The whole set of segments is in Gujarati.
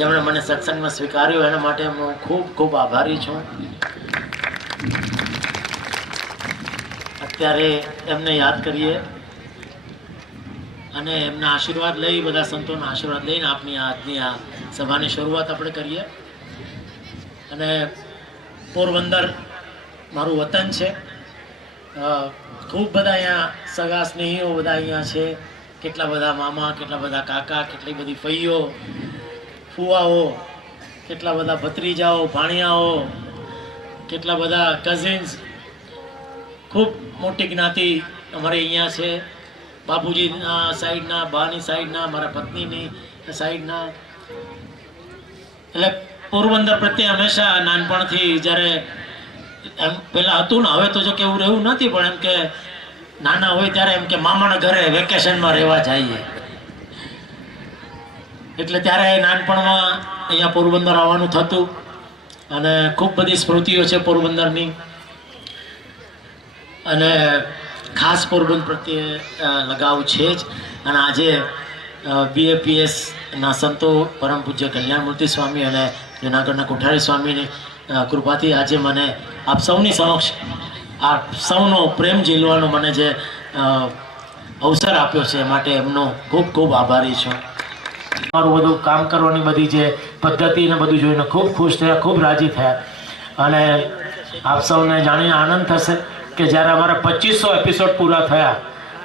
જેમણે મને સત્સંગમાં સ્વીકાર્યો એના માટે હું ખૂબ ખૂબ આભારી છું. અત્યારે એમને યાદ કરીએ અને એમના આશીર્વાદ લઈ, બધા સંતોના આશીર્વાદ લઈને આપની આજની આ સભાની શરૂઆત આપણે કરીએ. અને પોરબંદર મારું વતન છે. ખૂબ બધા અહીંયા સગા સ્નેહીઓ બધા અહીંયા છે. કેટલા બધા મામા, કેટલા બધા કાકા, કેટલી બધી ફઈઓ, ફુવાઓ, કેટલા બધા ભત્રીજાઓ, ભાણિયાઓ, કેટલા બધા કઝિન્સ. ખૂબ મોટી જ્ઞાતિ અમારે અહીંયા છે. બાપુજીના સાઈડના, બાની સાઈડના, મારા પત્નીની સાઈડના. એટલે પોરબંદર પ્રત્યે હંમેશા નાનપણથી જ્યારે એમ પહેલાં હતું ને, હવે તો જો કે એવું રહેવું નથી, પણ એમ કે નાના હોય ત્યારે એમ કે મામાના ઘરે વેકેશનમાં રહેવા જઈએ, એટલે ત્યારે નાનપણમાં અહીંયા પોરબંદર આવવાનું થતું. અને ખૂબ બધી સ્મૃતિઓ છે પોરબંદરની. અને ખાસ પોરબંદર પ્રત્યે લગાવ છે જ. અને આજે BAPSના સંતો પરમ પૂજ્ય કલ્યાણમૂર્તિ સ્વામી અને જુનાગઢના કોઠારી સ્વામીની કૃપાથી આજે મને આપ સૌની સમક્ષ આપ સૌનો પ્રેમ ઝીલવાનો મને જે અવસર આપ્યો છે, માટે એમનો ખૂબ ખૂબ આભારી છું. મારું બધું કામ કરવાની બધી જે પદ્ધતિ ને બધું જોઈને ખૂબ ખુશ થયા, ખૂબ રાજી થયા. અને આપ સૌને જાણીને આનંદ થશે કે જ્યારે અમારા 2500 એપિસોડ પૂરા થયા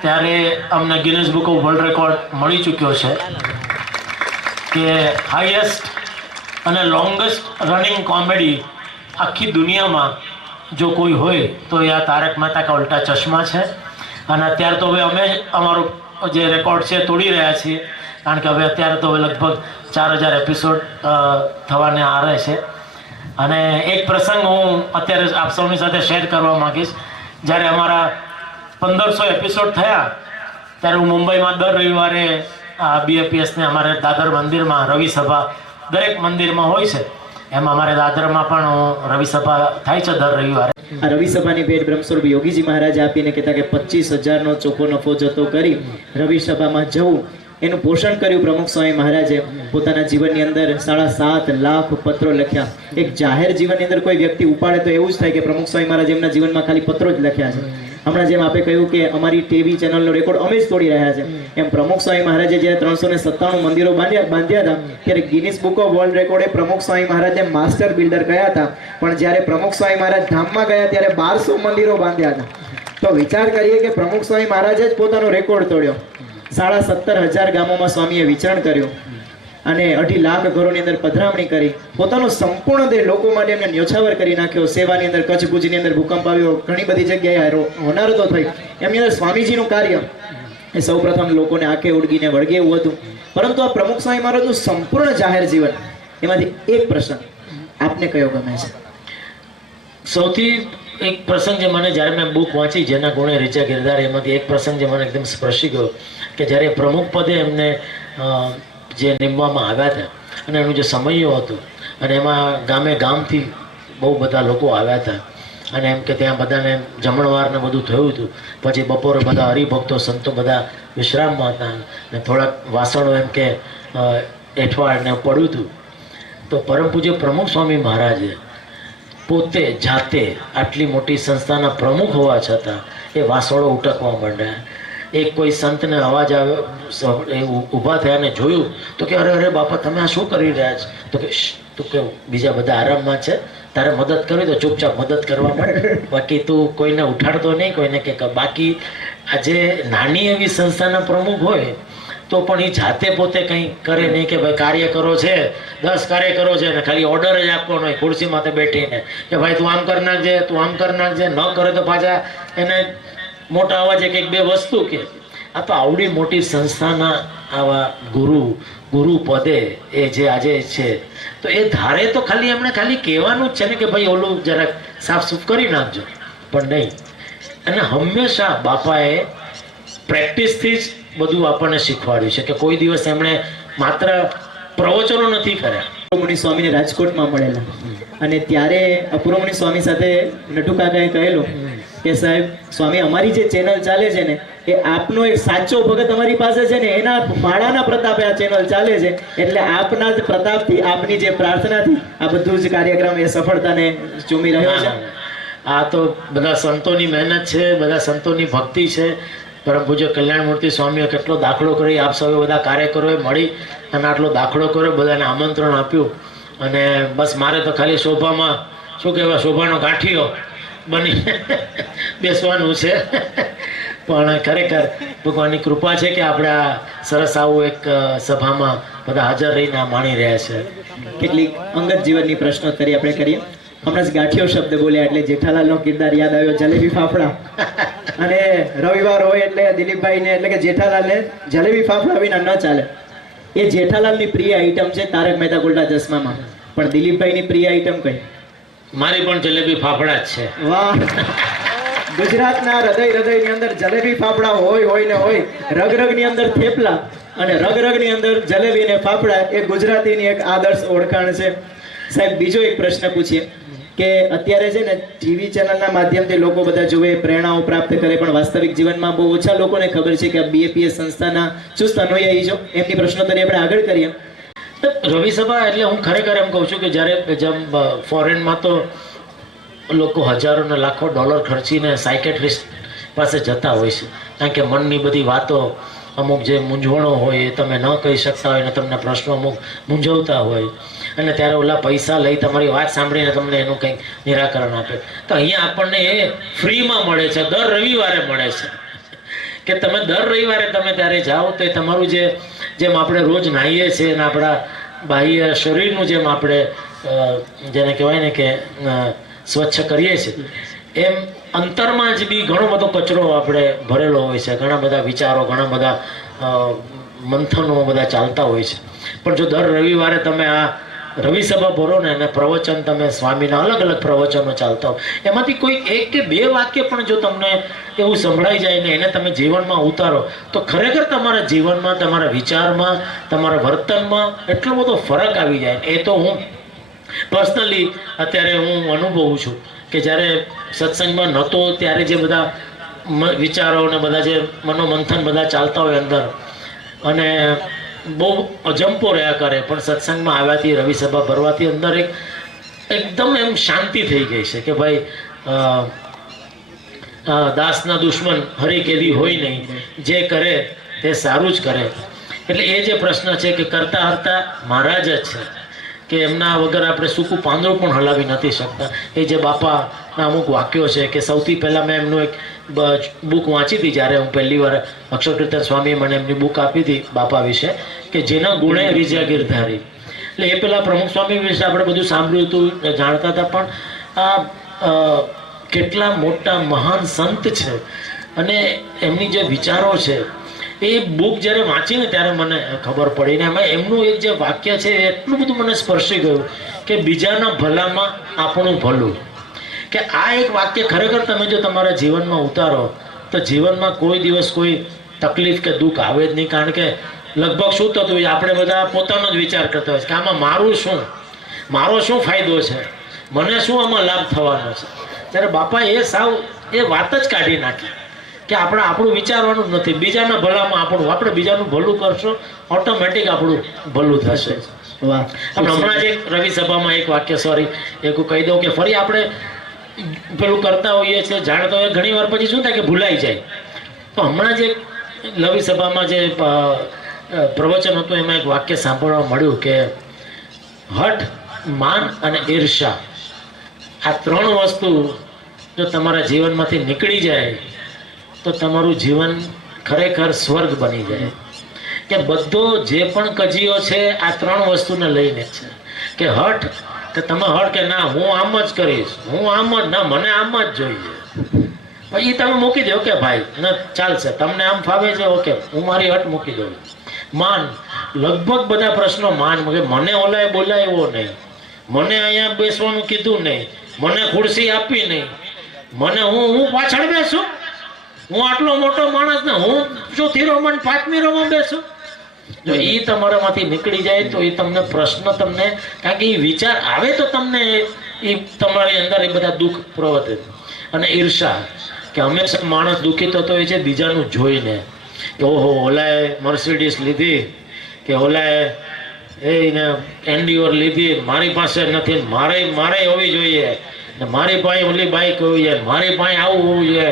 ત્યારે અમને Guinness book of world record મળી ચૂક્યો છે કે હાઈએસ્ટ અને લોંગેસ્ટ રનિંગ કોમેડી આખી દુનિયામાં જો કોઈ હોય તો એ આ તારક મહેતા કા ઉલ્ટા ચશ્મા છે. અને અત્યારે તો હવે અમે અમારો જે રેકોર્ડ છે તોડી રહ્યા છીએ, કારણ કે હવે અત્યારે તો લગભગ 4000 એપિસોડ થવાને આરે છે. અને એક પ્રસંગ હું અત્યારે આપ સૌની સાથે શેર કરવા માગીશ. જ્યારે અમારા 1500 એપિસોડ થયા ત્યારે હું મુંબઈમાં દર રવિવારે BAPSને અમારે દાદર મંદિરમાં રવિ સભા દરેક મંદિરમાં હોય છે, એમ અમારે દાદરમાં પણ રવિ સભા થાય છે દર રવિવારે. આ રવિ સભાની ભેટ બ્રહ્મસ્વરૂપ યોગીજી મહારાજ આપીને કહેતા કે 25,000નો ચોખ્ખો નફો જતો કરી રવિ સભામાં જવું, એનું પોષણ કર્યું પ્રમુખ સ્વામી મહારાજે. પોતાના જીવનની અંદર 7.5 લાખ પત્રો લખ્યા. એક જાહેર જીવનની અંદર કોઈ વ્યક્તિ ઉપાડે તો એવું જ થાય કે પ્રમુખ સ્વામી મહારાજ એમના જીવનમાં ખાલી પત્રો જ લખ્યા છે. હમણાં જેમ આપે કહ્યું કે અમારી ટીવી ચેનલનો રેકોર્ડ અમે જ તોડી રહ્યા છે, એમ પ્રમુખ સ્વામી મહારાજે જ્યારે 397 મંદિરો બાંધ્યા હતા ત્યારે ગિનિસ બુક ઓફ વર્લ્ડ રેકોર્ડે પ્રમુખ સ્વામી મહારાજને માસ્ટર બિલ્ડર કહ્યા હતા. પણ જ્યારે પ્રમુખ સ્વામી મહારાજ ધામમાં ગયા ત્યારે 1200 મંદિરો બાંધ્યા હતા. તો વિચાર કરીએ કે પ્રમુખ સ્વામી મહારાજે જ પોતાનો રેકોર્ડ તોડ્યો. 17,500 ગામોમાં સ્વામીએ વિચરણ કર્યું અને 2.5 લાખ ઘરોની અંદર પધરામણી કરી. પોતાનો સંપૂર્ણ દેહ લોકો માટે એમને ન્યોછાવર કરી નાખ્યો. સેવાની અંદર કચ્છ ભુજની અંદર ભૂકંપ આવ્યો, ઘણી બધી જગ્યાએ હોનારતો થઈ. એમની અંદર સ્વામીજીનું કાર્ય એ સૌ પ્રથમ લોકોને આંખે ઉડગીને વળગે એવું હતું. પરંતુ આ પ્રમુખ સ્વામી મહારાજનું સંપૂર્ણ જાહેર જીવન, એમાંથી એક પ્રસંગ આપને કયો ગમે છે? સૌથી એક પ્રસંગ જે મને જ્યારે મેં બુક વાંચી જેના ગુણે રીચા ગિરધાર, એમાંથી એક પ્રસંગ જે મને એકદમ સ્પર્શી ગયો કે જ્યારે પ્રમુખ પદે એમને જે નીમવામાં આવ્યા હતા અને એનું જે સમયો હતું, અને એમાં ગામે ગામથી બહુ બધા લોકો આવ્યા હતા. અને એમ કે ત્યાં બધાને જમણવારને બધું થયું હતું. પછી બપોરે બધા હરિભક્તો સંતો બધા વિશ્રામમાં હતા અને થોડાક વાસણો એમ કે એઠવાડને પડ્યું હતું. તો પરમ પૂજ્ય પ્રમુખ સ્વામી મહારાજે પોતે જાતે આટલી મોટી સંસ્થાના પ્રમુખ હોવા છતાં એ વાસણો ઉટકવા માંડ્યા. એક કોઈ સંતને અવાજ આવ્યો, ઊભા થયા ને જોયું તો કે અરે અરે બાપા તમે આ શું કરી રહ્યા છો? તો કે તું કે બીજા બધા આરામમાં છે, તારે મદદ કરવી તો ચૂપચાપ મદદ કરવા માંડ, બાકી તું કોઈને ઉઠાડતો નહીં, કોઈને કે બાકી આજે નાની એવી સંસ્થાના પ્રમુખ હોય તો પણ એ જાતે પોતે કંઈ કરે નહીં કે ભાઈ કાર્યકરો છે 10 કાર્યકરો છે ને ખાલી ઓર્ડર જ આપવાનો હોય ખુરશીમાં બેઠીને કે ભાઈ તું આમ કરી નાખજે, તું આમ કરી નાખજે, ન કરે તો પાછા એને મોટા અવાજે કંઈક બે વસ્તુ કે. આ તો આવડી મોટી સંસ્થાના આવા ગુરુ પદે એ જે આજે છે, તો એ ધારે તો ખાલી એમણે ખાલી કહેવાનું જ છે ને કે ભાઈ ઓલું જરાક સાફ સૂફ કરી નાખજો, પણ નહીં. અને હંમેશા બાપાએ પ્રેક્ટિસથી જ બધું આપણને શીખવાડ્યું છે કે કોઈ દિવસ એમણે માત્ર પ્રવચનો નથી કર્યા. અપુરમુનિ સ્વામીને રાજકોટમાં મળેલા અને ત્યારે અપુરમુનિ સ્વામી સાથે નટુ કાકાએ કહેલું કે સાહેબ સ્વામી અમારી જે ચેનલ ચાલે છે ને એ આપનો એક સાચો ભગત અમારી પાસે છે ને એના ભાડાના પ્રતાપે આ ચેનલ ચાલે છે એટલે આપના જ પ્રતાપથી આપની જે પ્રાર્થનાથી આ બધું જ કાર્યક્રમ એ સફળતાને ચૂમી રહ્યો છે. આ તો બધા સંતોની મહેનત છે, બધા સંતોની ભક્તિ છે. પરમ પૂજ્ય કલ્યાણમૂર્તિ સ્વામીએ કેટલો દાખલો કરી, આપ સૌ બધા કાર્યકરોએ મળી અને આટલો દાખલો કર્યો, બધાને આમંત્રણ આપ્યું અને બસ મારે તો ખાલી શોભામાં શું કહેવાય શોભાનો ગાંઠિયો બની બેસવાનું છે. પણ ખરેખર ભગવાનની કૃપા છે કે આપણે આ સરસ આવું એક સભામાં બધા હાજર રહીને આ માણી રહ્યા છે. કેટલીક અંગત જીવનની પ્રશ્નોત્તરી આપણે કરીએ. હમણાં જ ગાંઠિયો શબ્દ બોલ્યા એટલે જેઠાલાલનો કિરદાર યાદ આવ્યો, જલેબી ફાફડા. અને રવિવાર હોય એટલે દિલીપભાઈને એટલે કે જેઠાલાલને જલેબી ફાફડા વિના ન ચાલે. એ જેઠાલાલની પ્રિય આઈટમ છે તારક મહેતા ઉલ્ટા ચશ્મામાં. પણ દિલીપભાઈની પ્રિય આઈટમ કઈ? મારી પણ જલેબી ફાફડા જ છે. વાહ! ગુજરાતના હૃદયની અંદર જલેબી ફાફડા હોય ને હોય. રગની અંદર થેપલા અને રગની અંદર જલેબી ને ફાફડા એ ગુજરાતીની એક આદર્શ ઓળખાણ છે. સાહેબ બીજો એક પ્રશ્ન પૂછીએ કે અત્યારે છે ને ટીવી ચેનલના માધ્યમથી લોકો બધા જુએ, પ્રેરણાઓ પ્રાપ્ત કરે, પણ વાસ્તવિક જીવનમાં બહુ ઓછા લોકોને ખબર છે કે આ BAPS સંસ્થાના ચુસ્ત અનુયાયી છો. એમની પ્રશ્નોત્તરી આપણે આગળ કરીએ. રવિ સભા એટલે હું ખરેખર એમ કહું છું કે જ્યારે જેમ ફોરેનમાં તો લોકો હજારો ને લાખો ડોલર ખર્ચીને સાયકેટ્રિસ્ટ પાસે જતા હોય છે, કારણ કે મનની બધી વાતો, અમુક જે મૂંઝવણો હોય એ તમે ન કહી શકતા હોય ને તમને પ્રશ્નો અમુક મૂંઝવતા હોય અને ત્યારે ઓલા પૈસા લઈ તમારી વાત સાંભળીને તમને એનું કંઈક નિરાકરણ આપે. તો અહીંયા આપણને એ ફ્રીમાં મળે છે, દર રવિવારે મળે છે કે તમે દર રવિવારે તમે ત્યારે જાઓ તો એ તમારું જેમ આપણે રોજ નાહીએ છીએ અને આપણા બાહ્ય શરીરનું જેમ આપણે જેને કહેવાય ને કે સ્વચ્છ કરીએ છીએ, એમ અંતરમાં જ બી ઘણો બધો કચરો આપણે ભરેલો હોય છે. ઘણા બધા વિચારો, ઘણા બધા મંથનો બધા ચાલતા હોય છે. પણ જો દર રવિવારે તમે આ રવિ સભા ભરો ને અને પ્રવચન તમે સ્વામીના અલગ અલગ પ્રવચનો ચાલતા હો, એમાંથી કોઈ એક કે બે વાક્ય પણ જો તમને એવું સંભળાઈ જાય ને એને તમે જીવનમાં ઉતારો તો ખરેખર તમારા જીવનમાં, તમારા વિચારમાં, તમારા વર્તનમાં એટલો બધો ફરક આવી જાય. એ તો હું પર્સનલી અત્યારે હું અનુભવું છું કે જ્યારે સત્સંગમાં નહોતો ત્યારે જે બધા વિચારો અને બધા જે મનોમંથન બધા ચાલતા હોય અંદર અને બહુ અજંપો રહ્યા કરે, પણ સત્સંગમાં આવ્યાથી, રવિ સભા ભરવાથી અંદર એકદમ એમ શાંતિ થઈ ગઈ છે કે ભાઈ દાસના દુશ્મન હરી કેદી હોય નહીં, જે કરે તે સારું જ કરે. એટલે એ જે પ્રશ્ન છે કે કરતા હરતા મહારાજ જ છે કે એમના વગર આપણે સૂકું પાંદડું પણ હલાવી નથી શકતા. એ જે બાપાના અમુક વાક્યો છે કે સૌથી પહેલાં મેં એમનું એક બુક વાંચી હતી જ્યારે હું પહેલી વાર અક્ષર કીર્તન સ્વામીએ મને એમની બુક આપી હતી બાપા વિશે કે જેના ગુણે રીઝ્યા ગિરધારી. એટલે એ પહેલાં પ્રમુખ સ્વામી વિશે આપણે બધું સાંભળ્યું હતું, જાણતા હતા, પણ આ કેટલા મોટા મહાન સંત છે અને એમની જે વિચારો છે એ બુક જ્યારે વાંચીને ત્યારે મને ખબર પડી ને એમાં એમનું એક જે વાક્ય છે એ એટલું બધું મને સ્પર્શી ગયું કે બીજાના ભલામાં આપણું ભલું. કે આ એક વાક્ય ખરેખર તમે જો તમારા જીવનમાં ઉતારો તો જીવનમાં કોઈ દિવસ કોઈ તકલીફ કે દુઃખ આવે જ નહીં. કારણ કે લગભગ શું થતું હોય, આપણે બધા પોતાનો જ વિચાર કરતા હોય કે આમાં મારું શું, મારો શું ફાયદો છે, મને શું આમાં લાભ થવાનો છે. ત્યારે બાપા એ સાવ એ વાત જ કાઢી નાખી કે આપણે આપણું વિચારવાનું જ નથી, બીજાના ભલામાં આપણું, આપણે બીજાનું ભલું કરશો ઓટોમેટિક આપણું ભલું થશે. વાહ! હમણાં જ એક રવિ સભામાં એક વાક્ય, સોરી એક કહી દઉં કે ફરી આપણે પેલું કરતા હોઈએ છીએ, જાણતા હોઈએ, ઘણી વાર પછી શું થાય કે ભૂલાઈ જાય. તો હમણાં જે રવિ સભામાં જે પ્રવચન હતું એમાં એક વાક્ય સાંભળવા મળ્યું કે હઠ, માન અને ઈર્ષા આ ત્રણ વસ્તુ જો તમારા જીવનમાંથી નીકળી જાય તો તમારું જીવન ખરેખર સ્વર્ગ બની જાય. કે બધો જે પણ કજીઓ છે આ ત્રણ વસ્તુને લઈને છે કે હઠ, કે તમે હઠ કે ના હું આમ જ કરીશ, હું આમ જ, ના મને આમ જ જોઈએ, પછી તમે મૂકી દો કે ભાઈ ના ચાલશે, તમને આમ ફાવે છે, ઓકે હું મારી હઠ મૂકી દઉં. માન, લગભગ બધા પ્રશ્નો માન, મને ઓલાએ બોલાવ્યો નહીં, મને અહીંયા બેસવાનું કીધું નહીં, મને ખુરશી આપી નહીં, મને હું પાછળ બેસું, હું આટલો મોટો માણસ ને હું ચોથી રોમાં પાંચમી રોમાં બેસું, જો એ તમારામાંથી નીકળી જાય તો એ તમને પ્રશ્ન તમને, કારણ કે એ વિચાર આવે તો તમને એ તમારી અંદર એ બધા દુઃખ પ્રવર્તે. અને ઈર્ષા, કે હંમેશા માણસ દુઃખી થતો હોય છે બીજાનું જોઈને, કે ઓહો ઓલાએ મર્સિડીઝ લીધી, કે ઓલાએ એને એન્ડિયોર લીધી, મારી પાસે નથી, મારે હોવી જોઈએ, ને મારી પાસે ઓલી બાઈક હોવી જોઈએ, મારી પાસે આવું હોવું જોઈએ.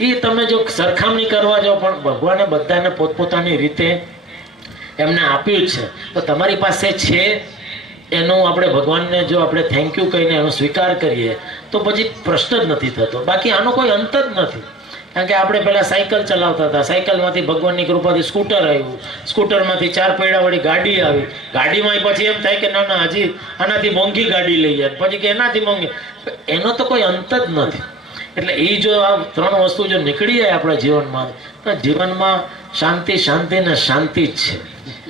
એ તમે જો સરખામણી કરવા જાઓ, પણ ભગવાને બધાને પોતપોતાની રીતે એમને આપ્યું છે, તો તમારી પાસે છે એનું આપણે ભગવાનને જો આપણે થેન્ક યુ કહીને એનો સ્વીકાર કરીએ તો પછી પ્રશ્ન જ નથી થતો. બાકી આનો કોઈ અંત જ નથી. કારણ કે આપણે પહેલા સાયકલ ચલાવતા હતા, સાયકલમાંથી ભગવાનની કૃપાથી સ્કૂટર આવ્યું, સ્કૂટરમાંથી 4 પૈડાવાળી ગાડી આવી, ગાડીમાં પછી એમ થાય કે ના ના હજી આનાથી મોંઘી ગાડી લઈએ, પછી કે એનાથી મોંઘી, એનો તો કોઈ અંત જ નથી. એટલે એ જો આ 3 વસ્તુ જો નીકળી જાય આપણા જીવનમાં, તો જીવનમાં શાંતિ શાંતિ ને શાંતિ જ છે.